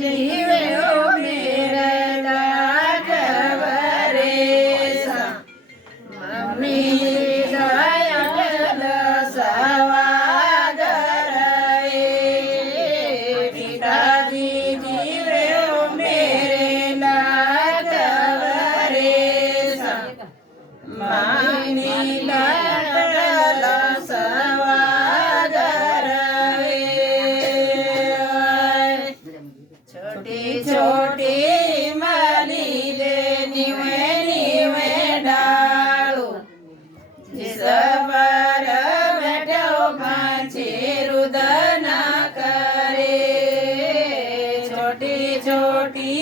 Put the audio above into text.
जीवे ओ मेरे लाख वरेसा मम्मी दयाल सवागर पिताजी जीवे ओ मेरे लाख वरेसा मानी लाडला सवागर छोटी छोटी माली दे निवे निवे डालू जिस पर बैठो पाछे रुदना करे छोटी छोटी